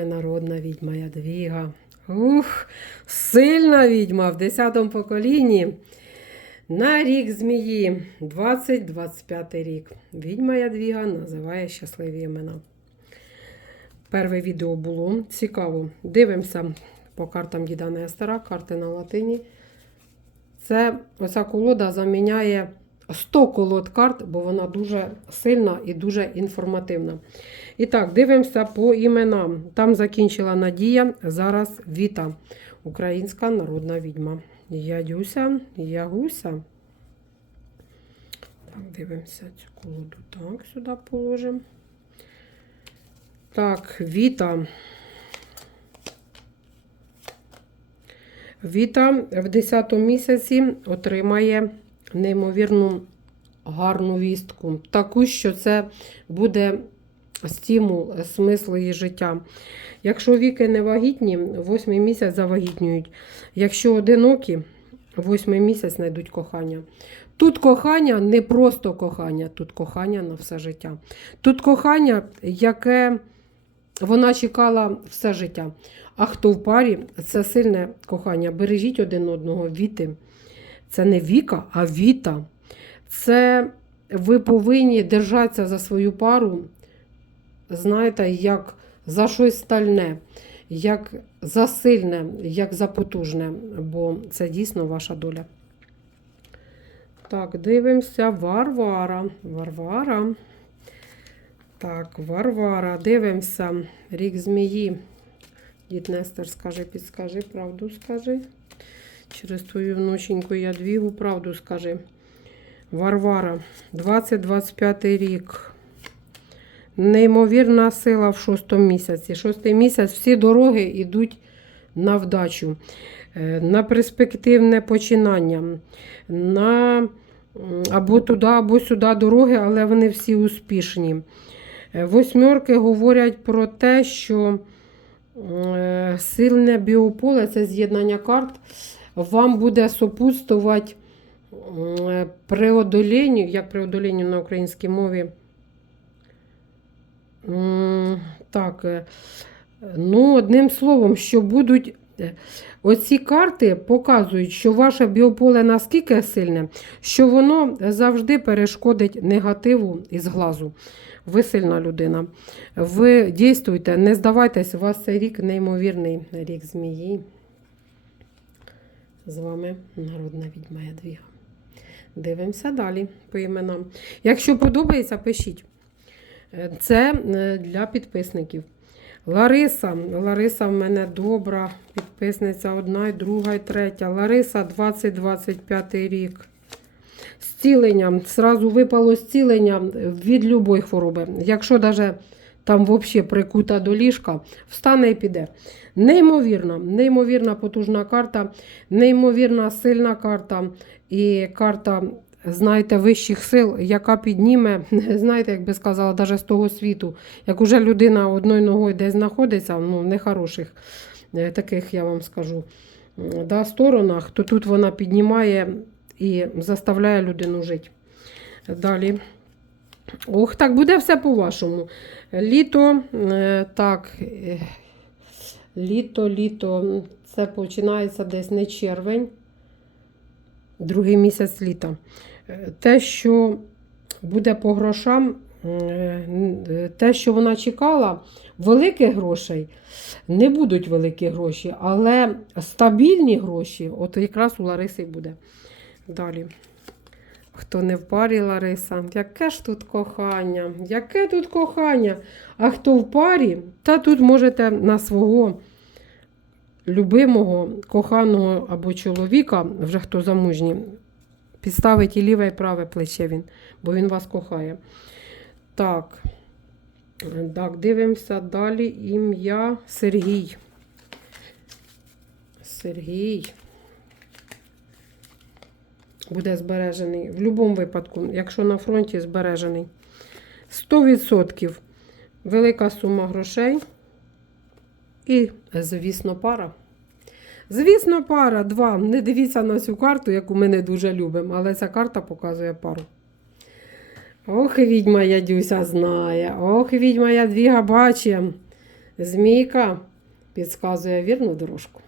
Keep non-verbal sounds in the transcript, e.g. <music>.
Ми народна відьма Ядвіга. Ух, сильна відьма в 10 поколінні. На рік змії 20-25 рік. Відьма Ядвіга називає щасливі імена. Перше відео було цікаво. Дивимося по картам Діда Нестора, карти на латині. Це оця колода заміняє 100 колод карт, бо вона дуже сильна і дуже інформативна. І так, дивимося по іменам. Там закінчила Надія, зараз Віта, українська народна відьма. Ядюся, Ягуся. Так, дивимося цю колоду. Так, сюди положимо. Так, Віта. Віта в 10 місяці отримає неймовірну гарну вістку. Таку, що це буде стимул, смисл її життя. Якщо віки не вагітні, восьмий місяць завагітнюють. Якщо одинокі, восьмий місяць знайдуть кохання. Тут кохання не просто кохання, тут кохання на все життя. Тут кохання, яке вона чекала все життя. А хто в парі, це сильне кохання. Бережіть один одного, віти. Це не Віка, а Віта. Це ви повинні держатися за свою пару, знаєте, як за щось стальне, як за сильне, як за потужне, бо це дійсно ваша доля. Так, дивимося, Варвара. Варвара. Так, Варвара, дивимося. Рік змії. Дід Нестор скаже, підскажи, правду скажи. Через твою внученьку Ядвігу правду скажи. Варвара, 20-25 рік. Неймовірна сила в шостому місяці. Шостий місяць всі дороги йдуть на вдачу, е, на перспективне починання, на або туди, або сюди дороги, але вони всі успішні. Е, Восьмерки говорять про те, що е, сильне біополе це з'єднання карт, вам буде сопутствувати м, преодоленню, як преодоленню на українській мові. Так, е, ну, одним словом, що будуть. е, Оці карти показують, що ваше біополе наскільки сильне, що воно завжди перешкодить негативу із глазу. Ви сильна людина. Ви дійствуйте, не здавайтесь, у вас цей рік неймовірний рік змії. З вами народна відьма Ядвіга. Дивимося далі по іменам. Якщо подобається, пишіть. Е, Це е, для підписників. Лариса. Лариса в мене добра підписниця, одна, і друга і третя. Лариса 20-25 рік. Зцілення. Зразу випало зцілення від любої хвороби. Якщо навіть там взагалі прикута до ліжка, встане і піде. Неймовірна, неймовірна потужна карта, неймовірна сильна карта і карта, знаєте, вищих сил, яка підніме, <laughs> знаєте, як би сказала, навіть з того світу. Як уже людина одною ногою десь знаходиться, ну, нехороших, е, таких я вам скажу, да, сторонах, то тут вона піднімає і заставляє людину жити. Далі. Ох, так, буде все по-вашому. Літо, е, так, е, літо, літо, це починається десь не червень, другий місяць літа. Е, Те, що буде по грошам, те, що вона чекала, великих грошей, не будуть великі гроші, але стабільні гроші, от якраз у Лариси буде. Далі. Хто не в парі, Лариса, яке ж тут кохання? Яке тут кохання? А хто в парі, та тут можете на свого любимого, коханого або чоловіка, вже хто замужній, підставить і ліве, і праве плече він, бо він вас кохає. Так, так, дивимося далі. Ім'я Сергій. Сергій буде збережений. В будь-якому випадку, якщо на фронті збережений. 100% велика сума грошей. І, звісно, пара. Звісно, пара, два. Не дивіться на цю карту, яку ми не дуже любимо, але ця карта показує пару. Ох, відьма Ядюся знає. Ох, відьма Ядвіга бачить. Змійка підказує вірну дорожку.